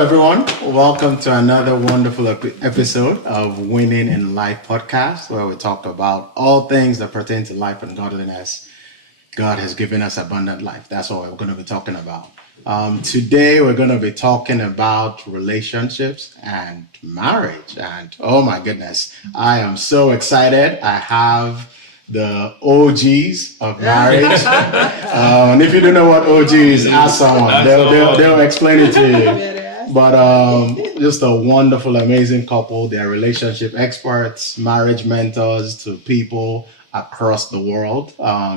everyone. Welcome to another wonderful episode of Winning in Life podcast, where we talk about all things that pertain to life and godliness. God has given us abundant life. That's what we're going to be talking about. Today, we're going to be talking about relationships and marriage. And oh my goodness, I am so excited. I have the OGs of marriage. And if you don't know what OG is, ask someone. They'll explain it to you. But just a wonderful, amazing couple. They're relationship experts, marriage mentors to people across the world,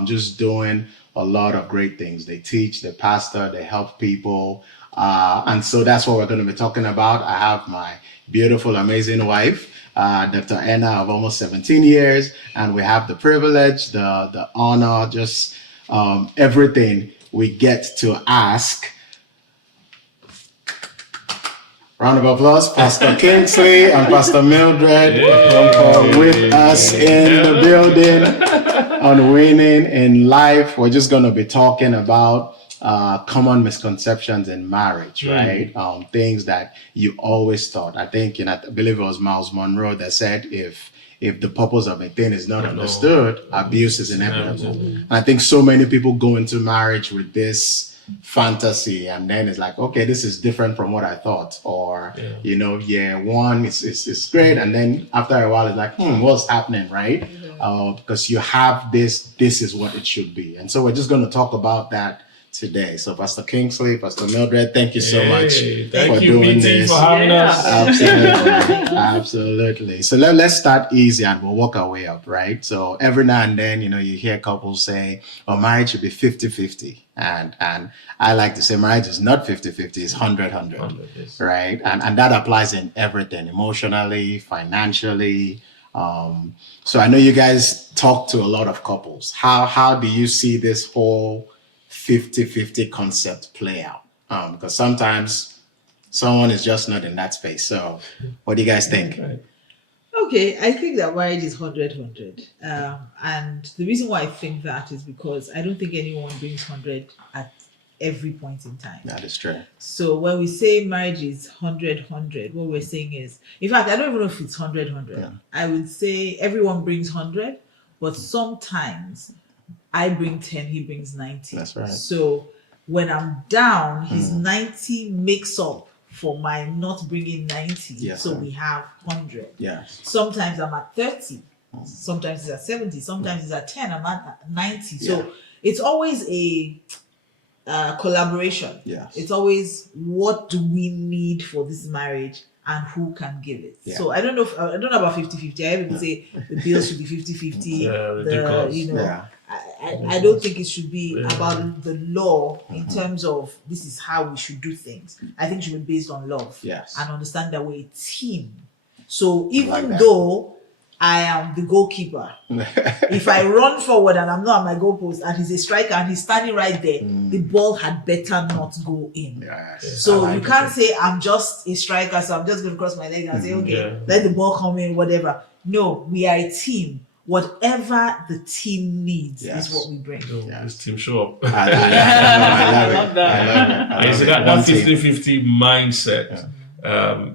just doing a lot of great things. They teach, they pastor, they help people. And so that's what we're going to be talking about. I have my beautiful, amazing wife, Dr. Ena, of almost 17 years. And we have the privilege, the honor, just everything we get to ask. Round of applause, Pastor Kingsley and Pastor Mildred Okonkwo with us in the building on Winning in Life. We're just going to be talking about common misconceptions in marriage, right? Things that you always thought. I think, I believe it was Miles Monroe that said, if the purpose of a thing is not understood, abuse is inevitable. And I think so many people go into marriage with this fantasy, and then it's like, okay, this is different from what I thought, or year one is great, and then after a while it's like, what's happening, right? Because you have this is what it should be. And so we're just going to talk about that today. So Pastor Kingsley, Pastor Mildred, thank you so much for doing this. For having us. Absolutely. So let's start easy and we'll work our way up, right? So every now and then, you hear couples say, oh, marriage should be 50-50. And I like to say marriage is not 50-50, it's 100-100, yes. Right? And that applies in everything, emotionally, financially. So I know you guys talk to a lot of couples. How do you see this whole 50-50 concept play out? Because sometimes someone is just not in that space. So what do you guys think? Okay, I think that marriage is 100-100. And the reason why I think that is because I don't think anyone brings 100 at every point in time. That is true. So when we say marriage is 100-100, what we're saying is, in fact, I don't even know if it's 100-100. Yeah. I would say everyone brings 100, but sometimes I bring 10, he brings 90. That's right. So when I'm down, his 90 makes up for my not bringing 90. Yes, so sir. We have 100. Yes. Sometimes I'm at 30. Sometimes it's at 70. Sometimes it's at 10. I'm at 90. So it's always a collaboration. Yes. It's always, what do we need for this marriage and who can give it? Yeah. So I don't know about 50-50. I hear people say the bills should be 50-50. Ridiculous. I don't think it should be about the law in terms of this is how we should do things. I think it should be based on love and understand that we're a team. So even though I am the goalkeeper, if I run forward and I'm not at my goalpost and he's a striker and he's standing right there, the ball had better not go in. Yes. So you can't say I'm just a striker, so I'm just going to cross my leg and say, okay, let the ball come in, whatever. No, we are a team. Whatever the team needs is what we bring. This team show up. I love that. That 50-50 mindset,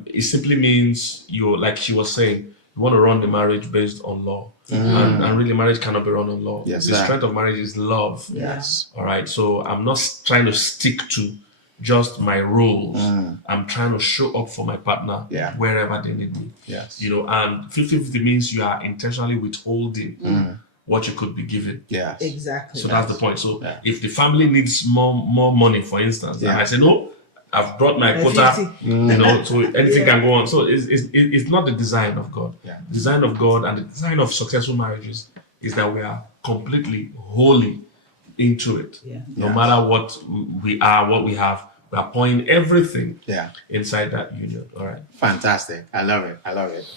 it simply means like she was saying, you want to run the marriage based on law. And really marriage cannot be run on law. Yes, the strength of marriage is love. Yes. All right. So I'm not trying to stick to just my rules. I'm trying to show up for my partner wherever they need me. Yes. And 50-50 means you are intentionally withholding what you could be given. Yes. Exactly. So that's the point. So if the family needs more money, for instance, and I say, no, I've brought my quota, so anything can go on. So it's not the design of God. Yeah. The design of God and the design of successful marriages is that we are completely wholly into it. Yeah. No matter what we are, what we have, we are pouring everything inside that union. All right. Fantastic. I love it.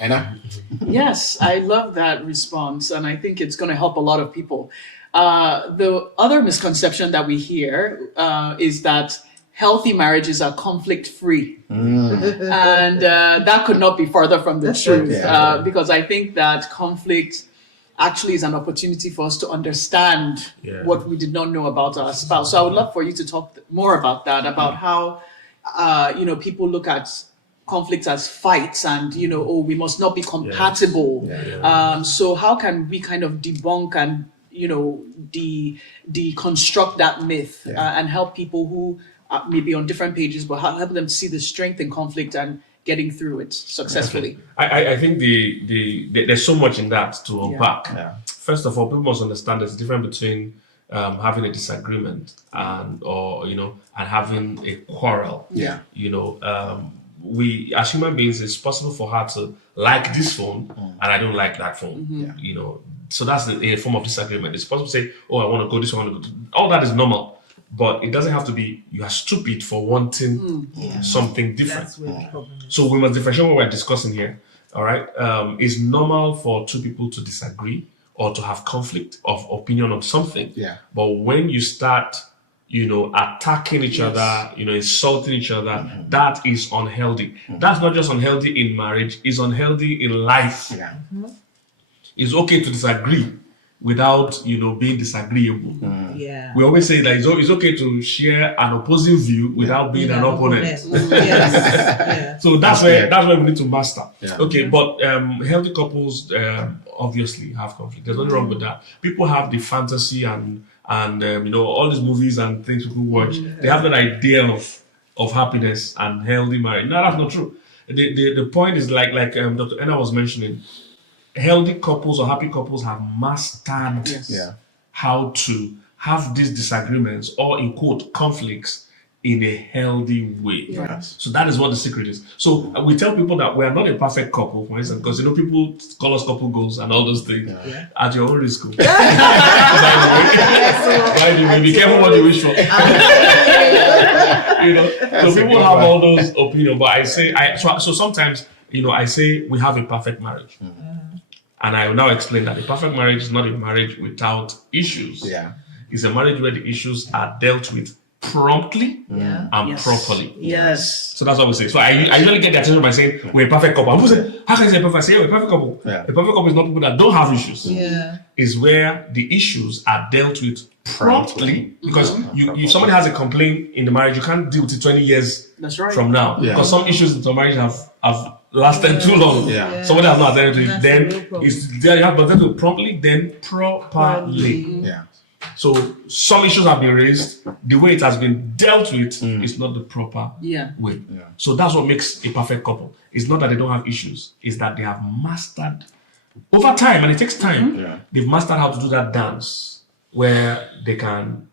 Ena? Yes, I love that response, and I think it's going to help a lot of people. The other misconception that we hear is that healthy marriages are conflict-free. And that could not be further from the truth, because I think that conflict actually is an opportunity for us to understand what we did not know about our spouse. So I would love for you to talk more about that, about how people look at conflicts as fights and, we must not be compatible. So how can we kind of debunk and, deconstruct that myth and help people who may be on different pages, but help them see the strength in conflict and getting through it successfully? I think there's so much in that to unpack. First of all, people must understand there's a difference between having a disagreement and having a quarrel. We as human beings, it's possible for her to like this phone and I don't like that phone. So that's a form of disagreement. It's possible to say, oh, I want to go this way, I want to go. All that is normal. But it doesn't have to be you are stupid for wanting something different. That's where the problem is. So we must differentiate what we're discussing here. All right. It's normal for two people to disagree or to have conflict of opinion on something. But when you start, attacking each other, insulting each other, that is unhealthy. That's not just unhealthy in marriage, it's unhealthy in life. It's okay to disagree without being disagreeable. We always say that it's okay to share an opposing view without being an opponent. So that's where we need to master. Okay, but healthy couples obviously have conflict. There's nothing wrong with that. People have the fantasy and all these movies and things people watch. They have that idea of happiness and healthy marriage. No, that's not true. The point is like Dr. Ena was mentioning. Healthy couples or happy couples have mastered how to have these disagreements or, in quote, conflicts in a healthy way. So that is what the secret is. So we tell people that we are not a perfect couple, for instance, because people call us couple goals and all those things at your own risk. By the way, be careful what you wish for. So people have all those opinions, but I say, so sometimes, I say we have a perfect marriage. And I will now explain that a perfect marriage is not a marriage without issues. It's a marriage where the issues are dealt with promptly and properly. So that's what we say. So I usually get the attention by saying we're a perfect couple. People say, how can you say perfect? I say, we're a perfect couple. A perfect couple is not people that don't have issues. It's where the issues are dealt with promptly. Because if somebody has a complaint in the marriage, you can't deal with it 20 years from now. Because some issues in the marriage have lasted too long. Somebody has not attended to it. Then you have to attend to it promptly, then properly. So some issues have been raised. The way it has been dealt with is not the proper way. So that's what makes a perfect couple. It's not that they don't have issues. It's that they have mastered over time, and it takes time. They've mastered how to do that dance where they can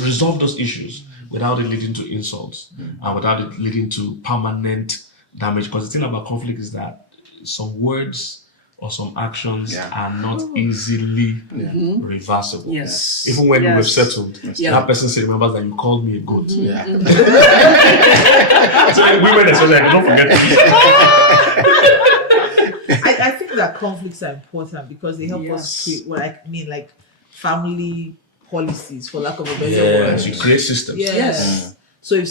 resolve those issues without it leading to insults and without it leading to permanent damage. Because the thing about conflict is that some words or some actions are not easily reversible. Even when we've settled, that person still remembers that you called me a goat. So women especially, don't forget. I think that conflicts are important because they help us create what I mean, like family policies, for lack of a better word. You create systems. So if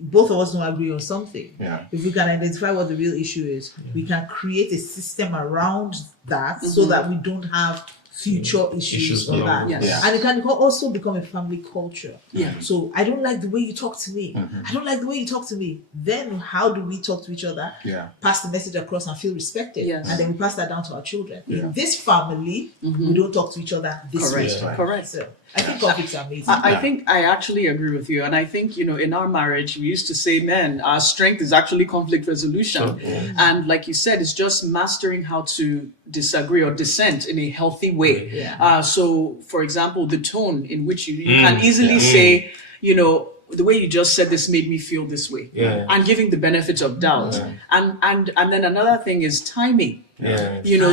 both of us don't agree on something, if we can identify what the real issue is, we can create a system around that so that we don't have future issues on that. And it can also become a family culture. So I don't like the way you talk to me. I don't like the way you talk to me. Then how do we talk to each other? Pass the message across and feel respected. And then we pass that down to our children. This family, we don't talk to each other this way. Correct. So I think conflicts are amazing. I think I actually agree with you. And I think, in our marriage, we used to say, our strength is actually conflict resolution. And like you said, it's just mastering how to disagree or dissent in a healthy way. So, for example, the tone in which you can easily say, the way you just said this made me feel this way. And giving the benefit of doubt. And then another thing is timing.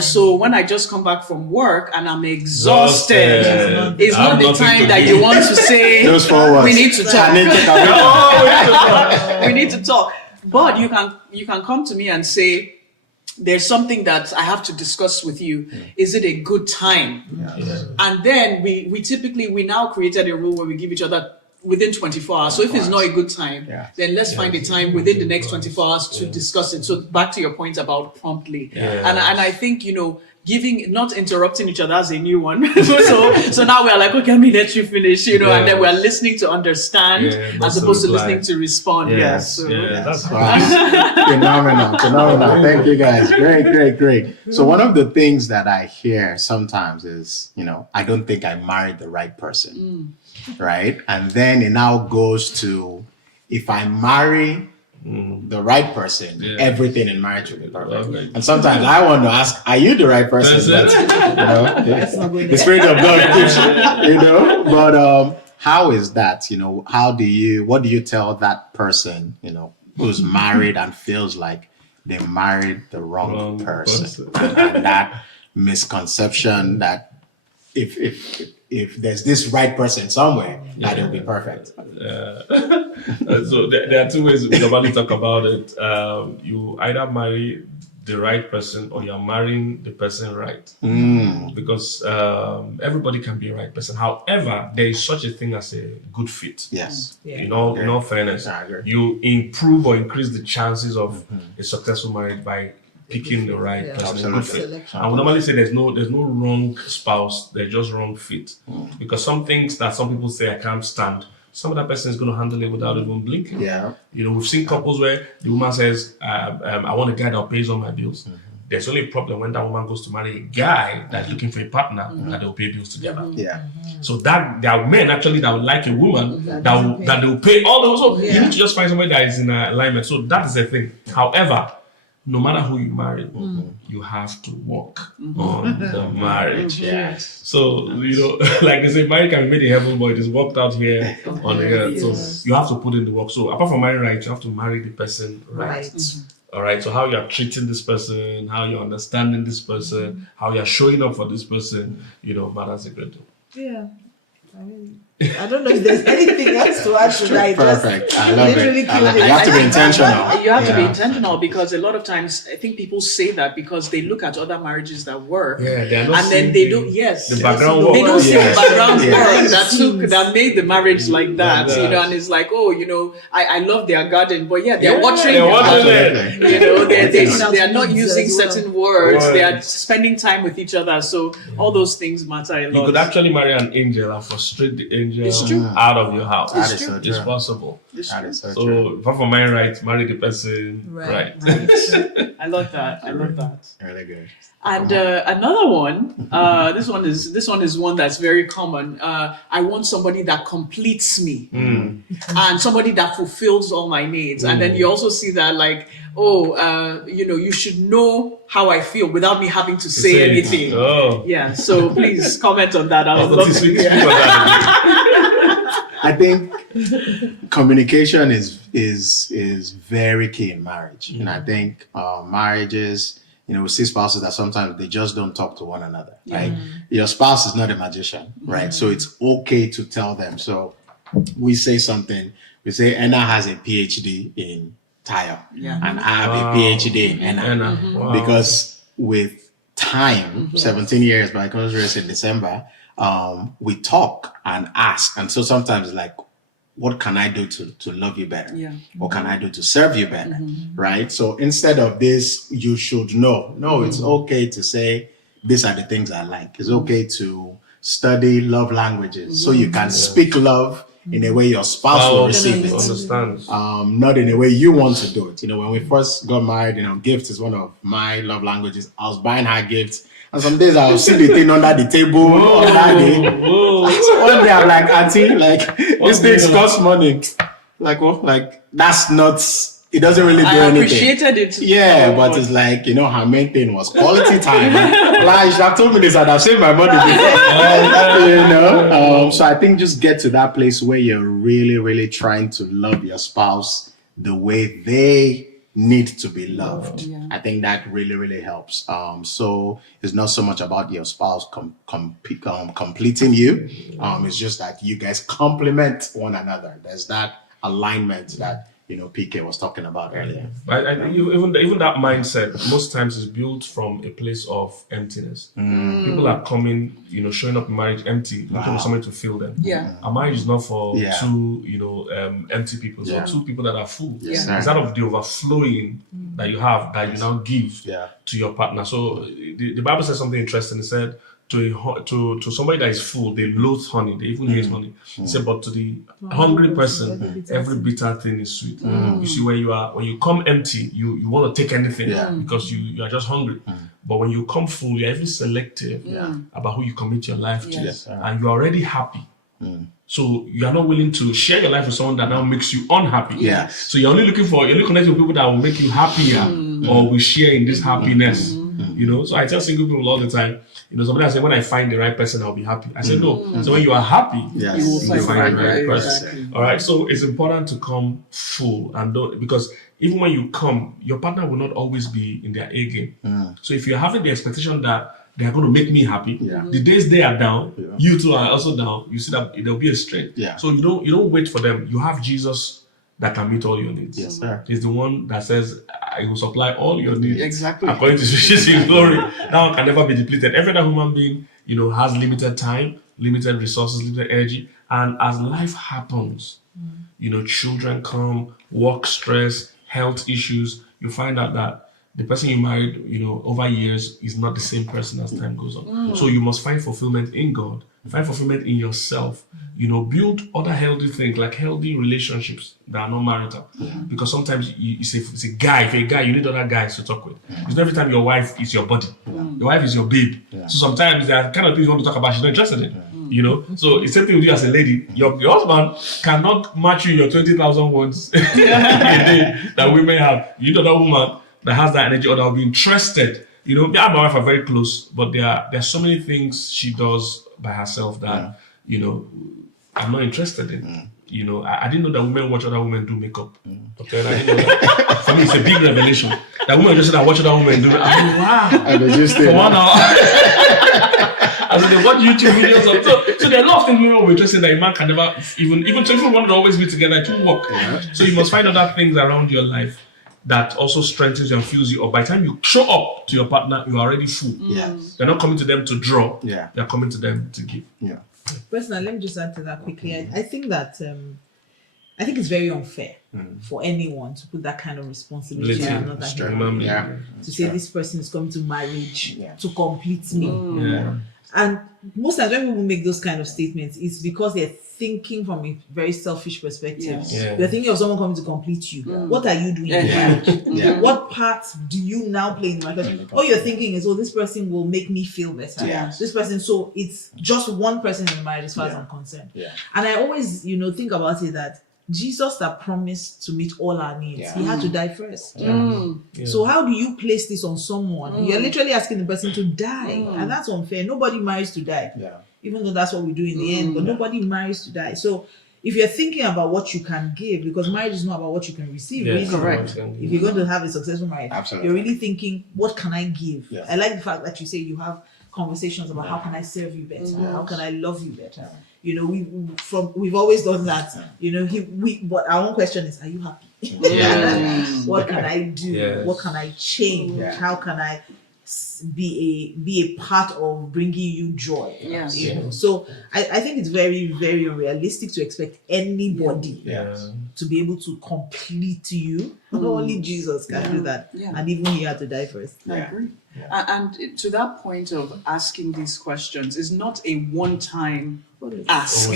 So when I just come back from work and I'm exhausted, it's not the time that you want to say we need to talk. We need to talk. But you can come to me and say, there's something that I have to discuss with you. Is it a good time? And then we typically now created a rule where we give each other within 24 hours. So if it's not a good time, then let's find a time within the next 24 hours to discuss it. So back to your point about promptly. And I think, not interrupting each other as a new one. so now we're like, okay, let me let you finish, and then we're listening to understand as opposed to listening to respond. That's wow. Phenomenal. Thank you guys. Great. So one of the things that I hear sometimes is, I don't think I married the right person, right? And then it now goes to, if I marry the right person, everything in marriage will be perfect. Okay. And sometimes I want to ask, are you the right person? But, the Spirit of God keeps, but how is that? What do you tell that person, who's married and feels like they married the wrong person? And that misconception that if there's this right person somewhere, that it'll be perfect. So there are two ways we normally talk about it. You either marry the right person or you're marrying the person right. Because everybody can be a right person. However, there is such a thing as a good fit. Yes. In all fairness, you improve or increase the chances of a successful marriage by picking the right person. And we normally say there's no wrong spouse, there's just wrong fit. Because some things that some people say I can't stand, some other person is going to handle it without even blinking. We've seen couples where the woman says, I want a guy that pays all my bills. There's only a problem when that woman goes to marry a guy that's looking for a partner that they'll pay bills together. So that there are men actually that would like a woman that will pay all those. So you need to just find somebody that is in alignment. So that is the thing. However, no matter who you marry, you have to work on the marriage. So, like they say, marriage can be made in heaven, but it is worked out here on the earth. So you have to put in the work. So apart from marrying right, you have to marry the person right. All right. So how you are treating this person, how you're understanding this person, how you're showing up for this person, matters a great deal. Yeah. I don't know if there's anything else to add to that. Perfect. I love it. You have to be intentional. You have to be intentional because a lot of times I think people say that because they look at other marriages that work. They're not and then they don't. The background work. They don't see the background work that made the marriage like that. And it's like, I love their garden, but they're watering it. They are not using certain words. They are spending time with each other. So all those things matter a lot. You could actually marry an angel and frustrate the angel out of your house. It's possible. So apart from marrying right, marry the person right. I love that. Really good. And another one, this one is one that's very common. I want somebody that completes me and somebody that fulfills all my needs. And then you also see that like, you should know how I feel without me having to say anything. So please comment on that. I think communication is very key in marriage. And I think marriages, we see spouses that sometimes they just don't talk to one another, right? Your spouse is not a magician, right? So it's okay to tell them. So we say something, we say Ena has a PhD in tile and I have a PhD in Ena. Because with time, 17 years, but I was raised in December, we talk and ask. And so sometimes like, what can I do to love you better? What can I do to serve you better? Right? So instead of this, you should know. No, it's okay to say, these are the things I like. It's okay to study love languages so you can speak love in a way your spouse will receive it. Understands. Not in a way you want to do it. When we first got married, gifts is one of my love languages. I was buying her gifts. And some days I'll see the thing under the table on that day. So one day I'm like, Auntie, this thing costs money. Like, what? Like, that's not, it doesn't really do anything. I appreciated it. Yeah, but it's like, her main thing was quality time. Like, she have told me this and I've saved my money before. So I think just get to that place where you're really, really trying to love your spouse the way they need to be loved. I think that really, really helps. So it's not so much about your spouse completing you. It's just that you guys complement one another. There's that alignment that PK was talking about earlier. Even that mindset most times is built from a place of emptiness. People are coming, showing up in marriage empty, looking for somebody to fill them. A marriage is not for two, empty people. So two people that are full. Instead of the overflowing that you have, that you now give to your partner. So the Bible says something interesting. It said, to somebody that is full, they loathe honey. They even hate honey. It said, but to the hungry person, every bitter thing is sweet. You see, when you come empty, you want to take anything because you are just hungry. But when you come full, you're even selective about who you commit your life to, and you're already happy. So you are not willing to share your life with someone that now makes you unhappy. So you're only connecting with people that will make you happier or will share in this happiness. So I tell single people all the time, somebody say, when I find the right person, I'll be happy. I say, no. So when you are happy, you will find the right person. Exactly. All right. So it's important to come full because even when you come, your partner will not always be in their A game. So if you're having the expectation that they are going to make me happy, the days they are down, you two are also down. You see that there'll be a strain. So you don't wait for them. You have Jesus that can meet all your needs. Yes, sir. He's the one that says, I will supply all your needs. Exactly. According to His glory. That one can never be depleted. Every other human being, has limited time, limited resources, limited energy. And as life happens, children come, work stress, health issues, you find out that the person you married, over years is not the same person as time goes on. So you must find fulfillment in God, find fulfillment in yourself, build other healthy things like healthy relationships that are not marital. Because sometimes it's a guy, if you're a guy, you need other guys to talk with. It's not every time your wife is your buddy. Your wife is your babe. So sometimes there are kind of things you want to talk about she's not interested in. So it's the same thing with you as a lady. Your husband cannot match you in your 20,000 words a day that women have. You need another woman that has that energy or that will be interested. Me and my wife are very close, but there are so many things she does by herself that, I'm not interested in. I didn't know that women watch other women do makeup. Okay, and I didn't know that. For me, it's a big revelation. That women just watch other women do it. I'm like, wow. And they just for 1 hour. I said, they watch YouTube videos. So there are a lot of things women will be interested in that a man can never even so if you want to always be together, it won't work. So you must find other things around your life that also strengthens you and fuels you up. By the time you show up to your partner, you're already full. You're not coming to them to draw. You're coming to them to give. Personally, let me just add to that quickly. I think that I think it's very unfair for anyone to put that kind of responsibility on another human being. To say this person is coming to marriage to complete me. And most times when people make those kind of statements, it's because they're thinking from a very selfish perspective. You're thinking of someone coming to complete you. What are you doing in marriage? What part do you now play in marriage? All you're thinking is, this person will make me feel better. This person, so it's just one person in marriage as far as I'm concerned. And I always, think about it that Jesus that promised to meet all our needs, he had to die first. So how do you place this on someone? You're literally asking the person to die, and that's unfair. Nobody marries to die, even though that's what we do in the end, but nobody marries to die. So if you're thinking about what you can give, because marriage is not about what you can receive, really. Correct. If you're going to have a successful marriage, you're really thinking, what can I give? I like the fact that you say you have conversations about how can I serve you better, how can I love you better. We've always done that. But our own question is, are you happy? What can I do? What can I change? How can I be a part of bringing you joy? So I think it's very, very unrealistic to expect anybody to be able to complete you. Only Jesus can do that, and even he had to die first. I agree. And to that point of asking these questions is not a one-time ask,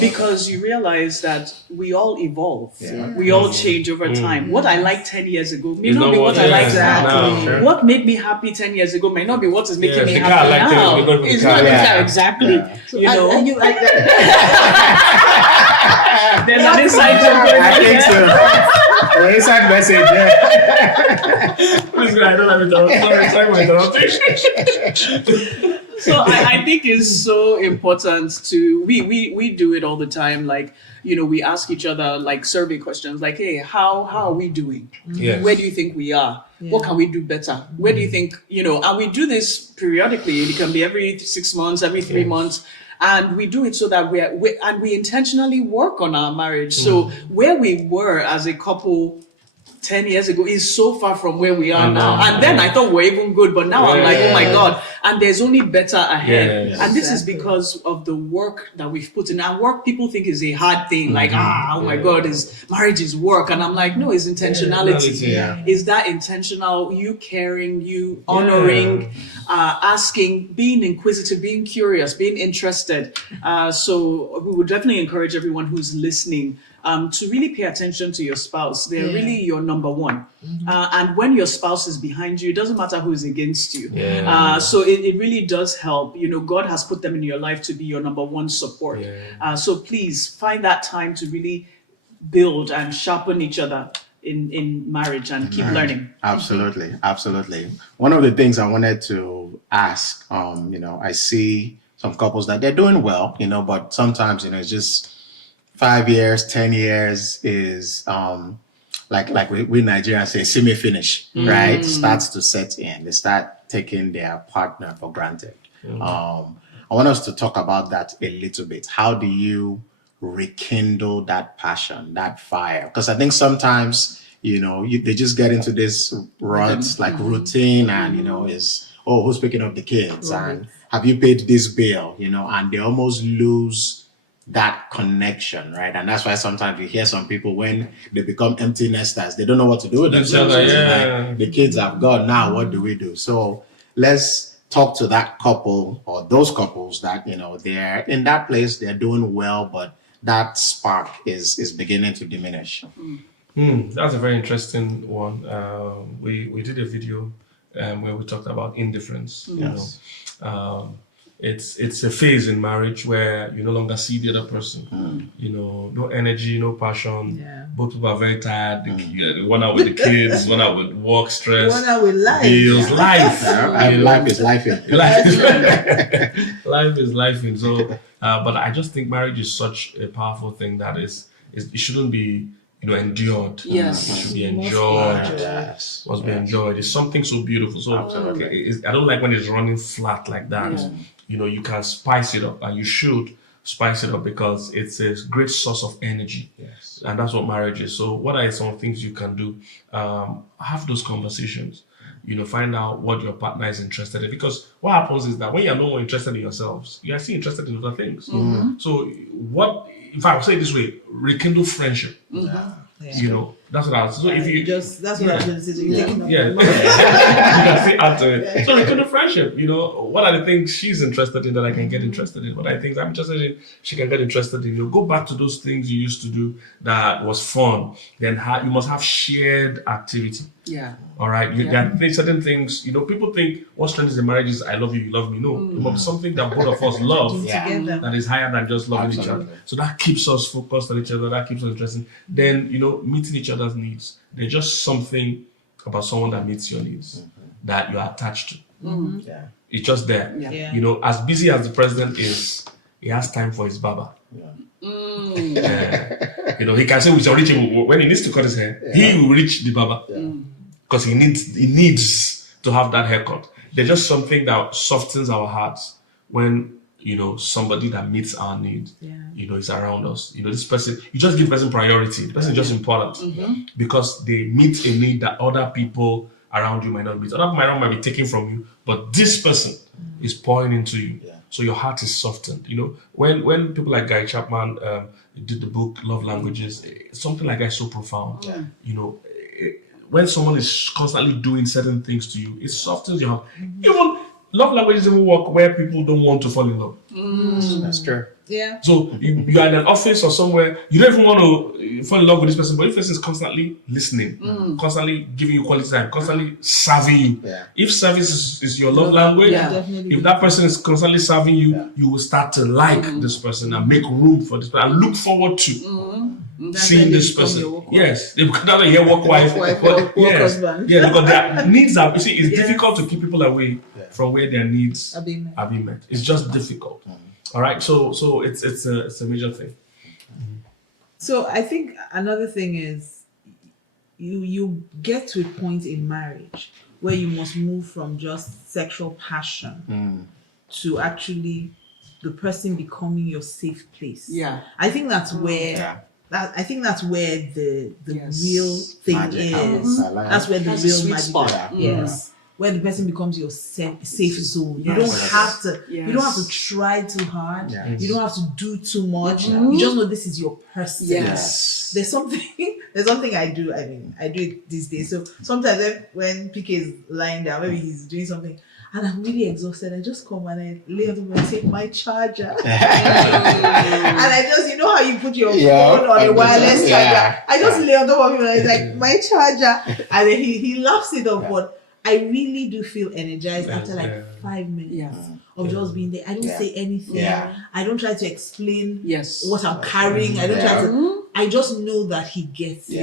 because you realize that we all evolve, we all change over time. What I liked 10 years ago may not be what I like now. What made me happy 10 years ago may not be what is making me happy now. It's not exactly. And you like that. There's an inside joke. I think so. An inside message. Please, I don't have it. So I think it's so important to we do it all the time. Like, we ask each other like survey questions like, hey, how are we doing? Where do you think we are? What can we do better? Where do you think, and we do this periodically. It can be every 6 months, every 3 months. And we do it so that we intentionally work on our marriage. So where we were as a couple 10 years ago is so far from where we are now. And then I thought we're even good, but now I'm like, oh my God. And there's only better ahead. Yes. And this is because of the work that we've put in. And work, people think is a hard thing. Like, oh my God, marriage is work. And I'm like, no, it's intentionality. Is that intentional, you caring, you honoring, asking, being inquisitive, being curious, being interested. So we would definitely encourage everyone who's listening to really pay attention to your spouse. They're really your number one. And when your spouse is behind you, it doesn't matter who is against you. So it really does help. God has put them in your life to be your number one support. So please find that time to really build and sharpen each other in marriage and keep learning. Absolutely. Absolutely. One of the things I wanted to ask, I see some couples that they're doing well, but sometimes, it's just 5 years, 10 years is like we Nigerians say semi-finish, right? Starts to set in. They start taking their partner for granted. I want us to talk about that a little bit. How do you rekindle that passion, that fire? Because I think sometimes, they just get into this rut, like routine, and who's picking up the kids, and have you paid this bill, and they almost lose that connection, right? And that's why sometimes you hear some people, when they become empty nesters, they don't know what to do with themselves. Like, the kids have gone, now what do we do? So let's talk to that couple or those couples that they're in that place, they're doing well, but that spark is beginning to diminish. That's a very interesting one. We did a video where we talked about indifference. It's a phase in marriage where you no longer see the other person. No energy, no passion. Both people are very tired. One out with the kids, one out with work stress, one out with life, bills, life. Life is life. Life is life. So, but I just think marriage is such a powerful thing that it shouldn't be endured. Yes. It should be enjoyed. Yes. Must be enjoyed. It's something so beautiful. So I don't like when it's running flat like that. You can spice it up, and you should spice it up because it's a great source of energy. Yes. And that's what marriage is. So what are some things you can do? Have those conversations. Find out what your partner is interested in. Because what happens is that when you're no more interested in yourselves, you're still interested in other things. So if I would say it this way, rekindle friendship. That's what I was. So if you that's what I was going to say. So you're taking you can still add to it. So rekindle friendship. What are the things she's interested in that I can get interested in? What are the things I'm interested in she can get interested in? Go back to those things you used to do that was fun. Then you must have shared activity. Yeah. All right. There are certain things. People think what strengthens the marriage is I love you, you love me. No, it must be something that both of us love that is higher than just loving each other. So that keeps us focused on each other. That keeps us interested. Then meeting each other's needs. There's just something about someone that meets your needs that you are attached to. It's just there. As busy as the president is, he has time for his barber. He can say he's reaching when he needs to cut his hair. He will reach the barber because he needs to have that haircut. There's just something that softens our hearts when somebody that meets our need is around us. This person, you just give the person priority. The person is just important because they meet a need that other people around you might not meet. Other people might be taken from you, but this person is pouring into you. So your heart is softened. When people like Guy Chapman did the book Love Languages, something like that is so profound. When someone is constantly doing certain things to you, it softens your heart. Even love languages even work where people don't want to fall in love. That's true. Yeah. So you are in an office or somewhere, you don't even want to fall in love with this person, but if this person is constantly listening, constantly giving you quality time, constantly serving you. If service is your love language, if that person is constantly serving you, you will start to like this person and make room for this person and look forward to seeing this person. Yes, they become not a work wife. Yes, because their needs are. You see, it's difficult to keep people away from where their needs are being met. It's just difficult. All right, so it's a major thing. So I think another thing is, you get to a point in marriage where you must move from just sexual passion to actually the person becoming your safe place. Yeah. I think that's where the Yes. real thing Magic is. happens. That's where the That's a real sweet magic spot. is. Yes. Where the person becomes your safe zone. You don't Yes. have to. You don't have to Yes. try too hard. Yes. You don't have to do too much. You just know this is your person. Yes. There's something I do. I mean, I do it these days. So sometimes when PK is lying down, maybe he's doing something, and I'm really exhausted, I just come and I lay on him and take my charger, and I just, you know how you put your phone on a wireless charger. I just lay on top of him and it's like my charger, and then he laughs it off. But I really do feel energized after like 5 minutes of just being there. I don't say anything. I don't try to explain what I'm carrying. I don't try to. I just know that he gets it.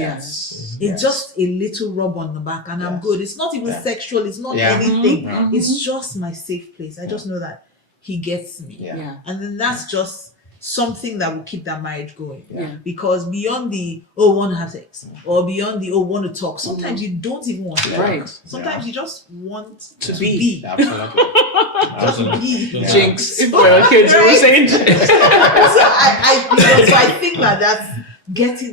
It's just a little rub on the back and I'm good. It's not even sexual. It's not anything. It's just my safe place. I just know that he gets me. And then that's just something that will keep that marriage going. Because beyond the, want to have sex, or beyond the, want to talk, sometimes you don't even want to talk. Sometimes you just want to be. Absolutely. Jinx. If we're kids, we're saying jinx. So I think that's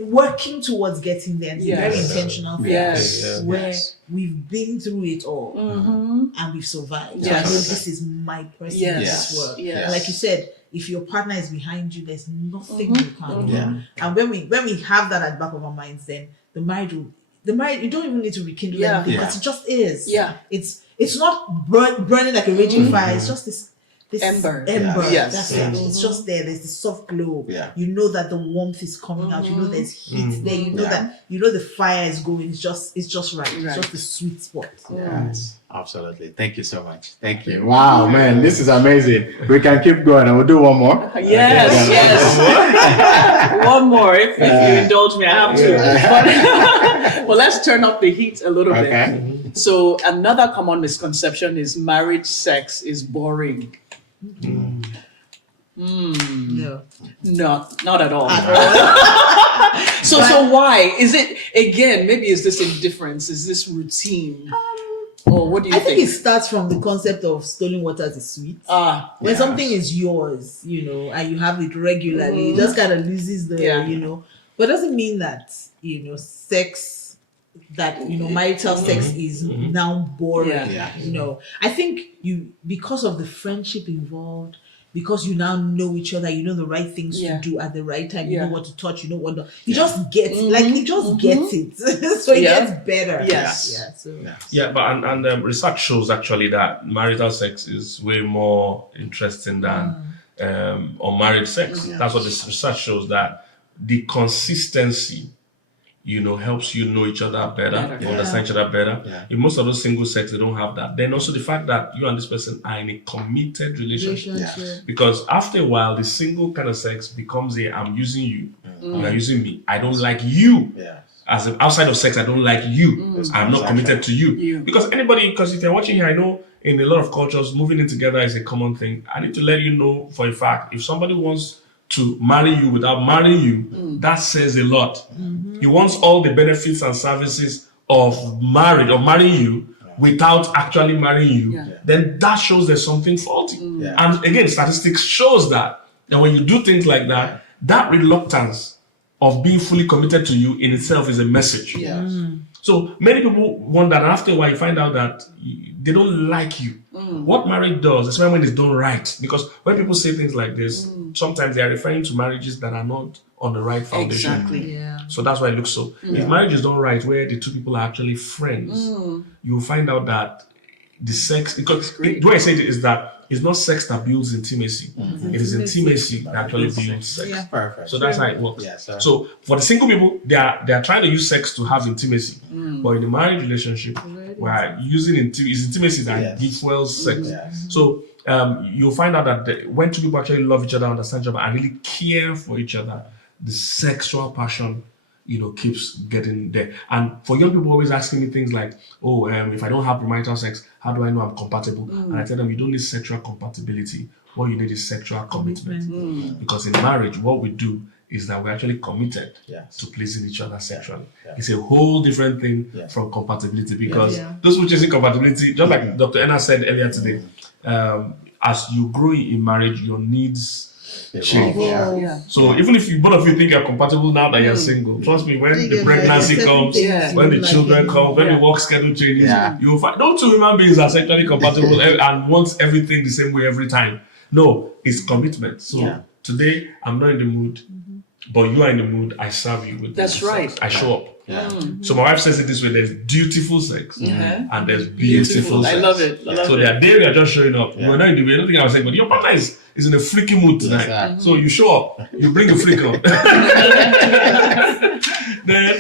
working towards getting there. It's a very intentional thing where we've been through it all and we've survived. So I know this is my person in this world. And like you said, if your partner is behind you, there's nothing you can do. And when we have that at the back of our minds, then the marriage, you don't even need to rekindle anything because it just is. It's not burning like a raging fire. It's just this ember. That's it. It's just there. There's the soft glow. You know that the warmth is coming out. You know there's heat there. You know that the fire is going. It's just right. It's just the sweet spot. Yes, absolutely. Thank you so much. Thank you. Wow, man, this is amazing. We can keep going and we'll do one more. Yes. One more. If you indulge me, I have to. Well, let's turn up the heat a little bit. So another common misconception is marriage sex is boring. No, not at all. So why is it? Again, maybe is this indifference? Is this routine? Or what do you think? I think it starts from the concept of stolen waters is sweet. When something is yours, and you have it regularly, it just kind of loses the, but it doesn't mean that, sex, that, marital sex is now boring. I think because of the friendship involved, because you now know each other, you know the right things to do at the right time, you know what to touch, you know what not. You just get he just gets it. So it gets better. But research shows actually that marital sex is way more interesting than unmarried sex. That's what this research shows, that the consistency helps you know each other better, understand each other better. In most of those single sex, they don't have that. Then also the fact that you and this person are in a committed relationship. Because after a while, the single kind of sex becomes I'm using you, you are using me. I don't like you. As outside of sex, I don't like you. I'm not committed to you. Because if you're watching here, I know in a lot of cultures, moving in together is a common thing. I need to let you know for a fact, if somebody wants to marry you without marrying you, that says a lot. He wants all the benefits and services of marrying you without actually marrying you. Then that shows there's something faulty. And again, statistics shows that when you do things like that, that reluctance of being fully committed to you in itself is a message. So many people wonder, and after a while you find out that they don't like you. What marriage does, especially when it's done right, because when people say things like this, sometimes they are referring to marriages that are not on the right foundation. So that's why it looks so. If marriage is done right, where the two people are actually friends, you will find out that the sex, because the way I say it is that it's not sex that builds intimacy. It is intimacy that actually builds sex. Perfect. So that's how it works. So for the single people, they are trying to use sex to have intimacy. But in the marriage relationship, we're using intimacy that fuels sex. So you'll find out that when two people actually love each other, understand each other, and really care for each other, the sexual passion keeps getting there. And for young people always asking me things like, if I don't have marital sex, how do I know I'm compatible? And I tell them, you don't need sexual compatibility. What you need is sexual commitment. Because in marriage, what we do is that we're actually committed to pleasing each other sexually. Yeah. It's a whole different thing from compatibility, because those who chasing compatibility, just like Dr. Ena said earlier today, as you grow in marriage, your needs change. So even if both of you think you're compatible now that you're single, trust me, when the pregnancy comes, when the children come, when the work schedule changes, you'll find no two human beings are sexually compatible and want everything the same way every time. No, it's commitment. So today I'm not in the mood, but you are in the mood. I serve you with That's right. sex. I show up. So my wife says it this way: there's dutiful sex and there's beautiful sex. I love it. So there are days we are just showing up. We're not in the way. I don't think I was saying, but your partner is in a freaky mood tonight. So you show up, you bring a freak up. Then,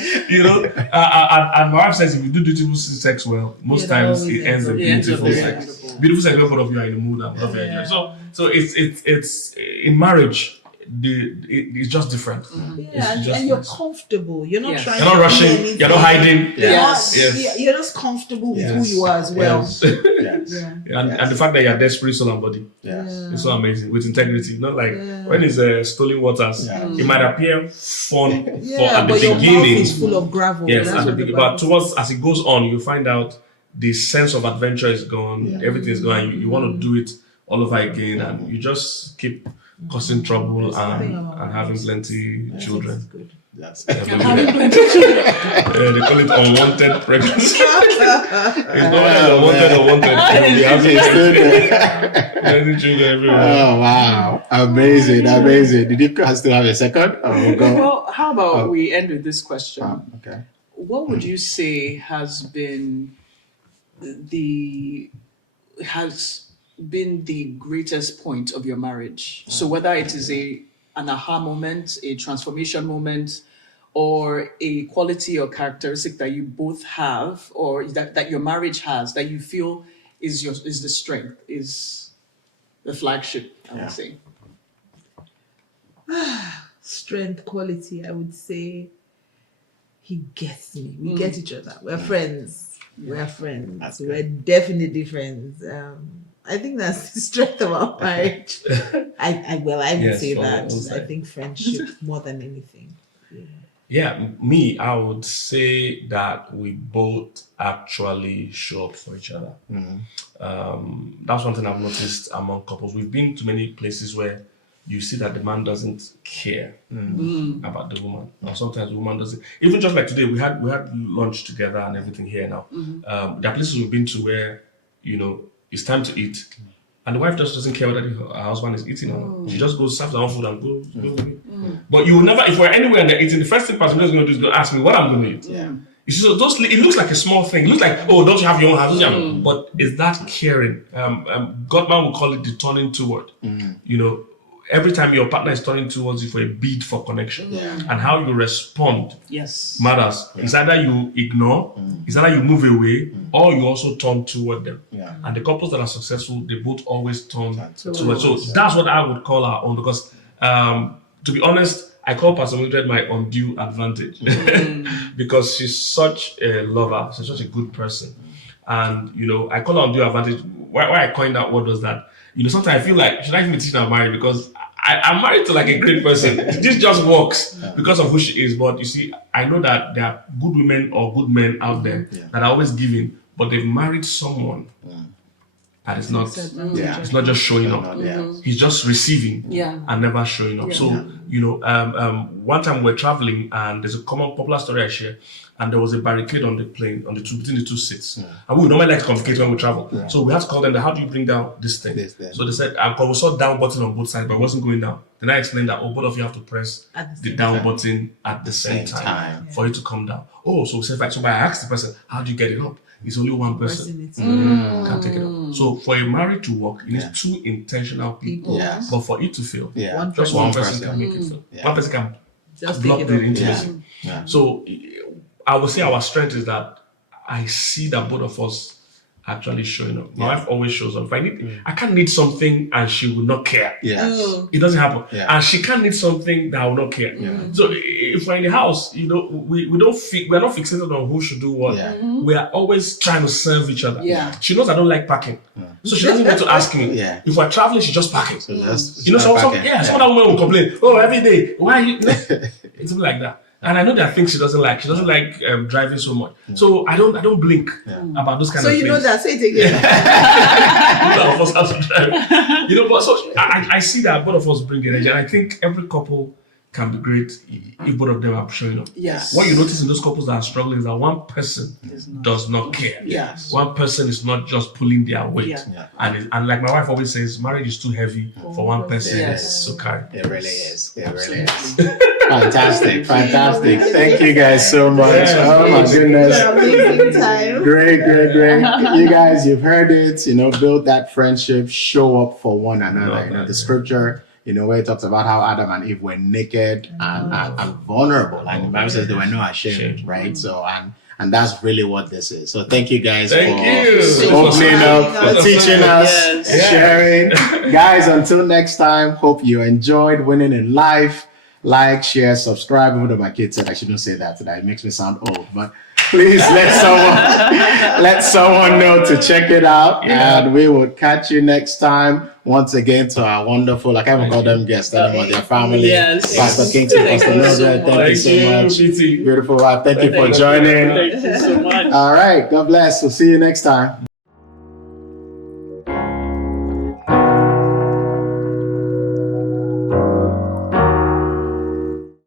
and my wife says if you do dutiful sex well, most times it ends in beautiful sex. Beautiful sex where both of you are in the mood and both of you enjoy. So it's in marriage. It's just different. And you're comfortable. You're not trying. You're not rushing. You're not hiding. You're just comfortable with who you are as well. And the fact that you're desperate, soul and body. It's so amazing with integrity. Not like when it's stolen waters. It might appear fun at the but your beginning. mouth is full of gravel. Yes, at the beginning. But towards as it goes on, you find out the sense of adventure is gone. Everything is gone. You want to do it all over again, and you just keep causing trouble and having plenty children. Yes. They call it unwanted pregnancy. It's not unwanted. You'll be having children everywhere. Oh wow! Amazing. Did you still have a second? Well, how about we end with this question? Okay. What would you say has been the greatest point of your marriage? So whether it is an aha moment, a transformation moment, or a quality or characteristic that you both have, or that your marriage has, that you feel is the strength, is the flagship, I would say. Strength, quality, I would say he gets me. We get each other. We're friends. We're friends. We're definitely friends. I think that's the strength of our marriage. I would say that. I think friendship more than anything. I would say that we both actually show up for each other. That's one thing I've noticed among couples. We've been to many places where you see that the man doesn't care about the woman. Or sometimes the woman doesn't. Even just like today, we had lunch together and everything here now. There are places we've been to where, it's time to eat. And the wife just doesn't care whether her husband is eating or not. She just goes, serves her own food and goes. But you will never, if we're anywhere and they're eating, the first thing person is going to do is going to ask me what I'm going to eat. You see, so it looks like a small thing. It looks like, oh, don't you have your own house? But is that caring? Godman will call it the turning toward. Every time your partner is turning towards you for a bid for connection, and how you respond matters. It's either you ignore, it's either you move away, or you also turn toward them. And the couples that are successful, they both always turn towards. So that's what I would call our own, because to be honest, I call Pastor Mildred my undue advantage because she's such a lover, she's such a good person. And, I call her undue advantage. Why I coined that word was that, sometimes I feel like, should I even be teaching her married? Because I'm married to like a great person. This just works because of who she is. But you see, I know that there are good women or good men out there that are always giving, but they've married someone that is not, it's not just showing up. He's just receiving and never showing up. So, one time we're traveling and there's a common popular story I share. And there was a barricade on the plane, between the two seats. And we normally like to communicate when we travel. So we had to call them, how do you bring down this thing? So they said, we saw down button on both sides, but it wasn't going down. Then I explained that, both of you have to press the down button at the same time for it to come down. So we said, so I asked the person, how do you get it up? It's only one person. Can't take it up. So for a marriage to work, it needs two intentional people. But for it to fail, just one person can make it fail. One person can just block the intimacy. So I would say our strength is that I see that both of us actually showing up. My wife always shows up. If I can't need something and she will not care. Yes. It doesn't happen. Yeah. And she can't need something that I will not care. So if we're in the house, we're not fixated on who should do what. We are always trying to serve each other. She knows I don't like packing. So she doesn't need to ask me. If we're traveling, she just packing. Some other woman will complain, oh, every day, why are you it's something like that. And I know there are things she doesn't like. She doesn't like driving so much. So I don't blink about those kind of things. So you know that, say it again. None of us have to drive. But so I see that both of us bring the energy. And I think every couple can be great if both of them are showing up. Yes. What you notice in those couples that are struggling is that one person does not care. Yes. One person is not just pulling their weight. And like my wife always says, marriage is too heavy for one person to carry. It really is. It really is. Fantastic. Thank you guys so much. Oh my goodness. Amazing time. Great. You guys, you've heard it, build that friendship, show up for one another. The scripture, where it talks about how Adam and Eve were naked and vulnerable. And the Bible says they were not ashamed, right? So, and that's really what this is. So thank you guys for opening up, for teaching us, sharing. Guys, until next time, hope you enjoyed Winning in Life. Like, share, subscribe. Even though my kid said I shouldn't say that today, it makes me sound old. But please let someone know to check it out. And we will catch you next time. Once again, to our wonderful, I can't even call them guests anymore, their family. Pastor Kingsley, Pastor Mildred, thank you so much. Beautiful wife, thank you for joining. Thank you so much. All right, God bless. We'll see you next time.